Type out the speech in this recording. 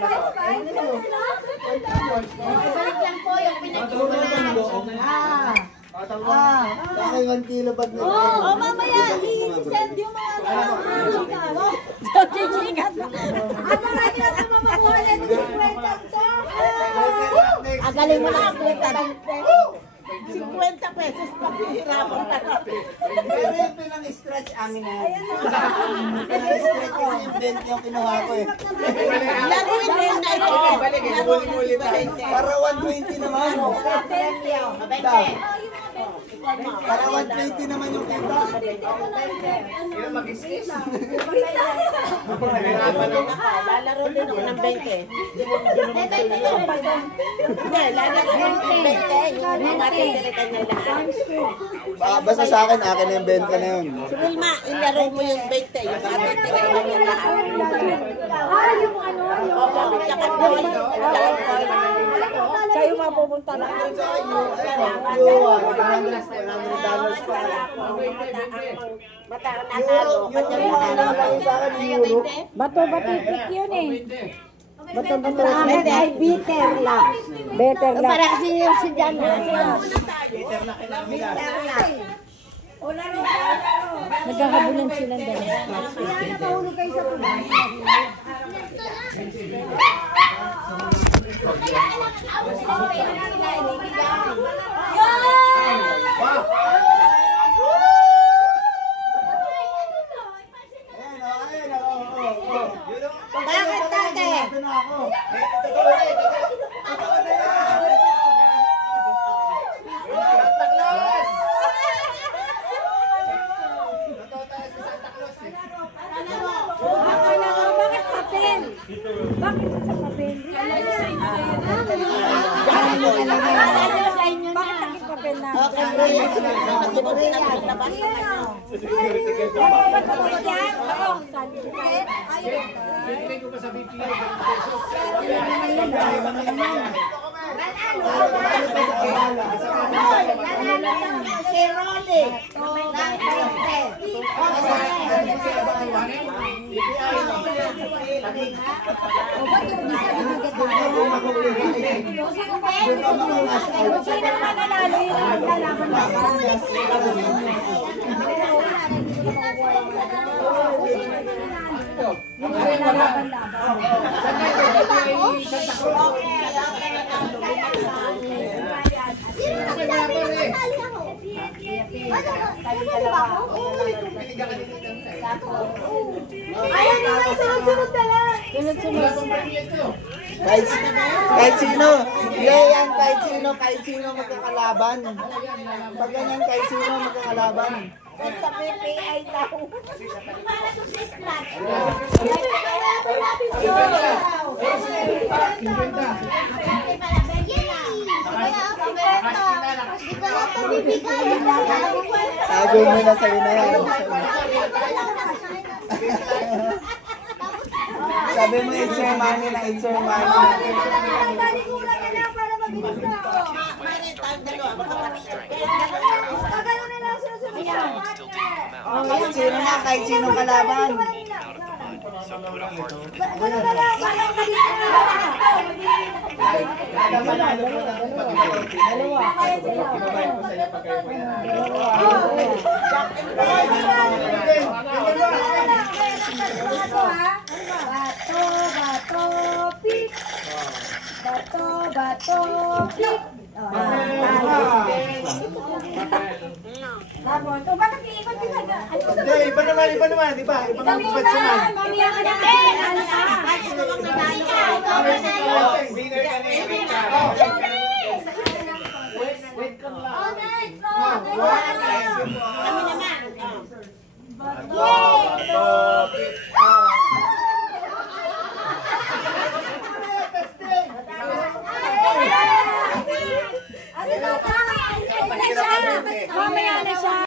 Balik lang po yung pinag-iwanan. Bakit 1 kilo bag na? Oo, mamaya, i-send yung mga regalo. At marami na sa mamakuha na ito yung kwenta to. Agaling mo na ang kwenta. 50 pesos pa pihirapan na natin. Pero yung pinang-stretch amin na yan. Pinang-stretch kasi yung 20 yung kinuha ko eh. Laruin mo yun na ito. Para 120 naman. Para 120 naman yung kita. Lalaro din ako ng 20. Hindi, lalaro ng 20. Basta sa akin na yung 20 na yun. Si Wilma, ilaro mo yung 20. Yung atitirain yung lahat. Yung ano, Sa'yo mapupunta na. Bato-bato yun eh. Bato-bato. Ay, bitter lang. Bitter lang. Para kasi yung si Jan. Bitter na kailangan. Naghahabulan silang dalawa. Nakahulog kayo sa tulay. Bakit tate? Bakit papel? Bakit sa papel? Bakit naging papel na? Si Rolly. Ayan naman, sunod-sunod na lang. Sunod-sunod. Kahit sino. Yan, kahit sino magkakalaban. Pag ganyan, kahit sino magkakalaban. Sa PPI daw. Tago mo na sa'yo na yan. Sabi mo, it's your money na, it's your money. Kahit sino kalaban. Bato, pik. Tapos, bakit iikot din na? Hindi, iba naman, di ba? Iba naman Mamaya ka na. Ay, sino bang nanalo?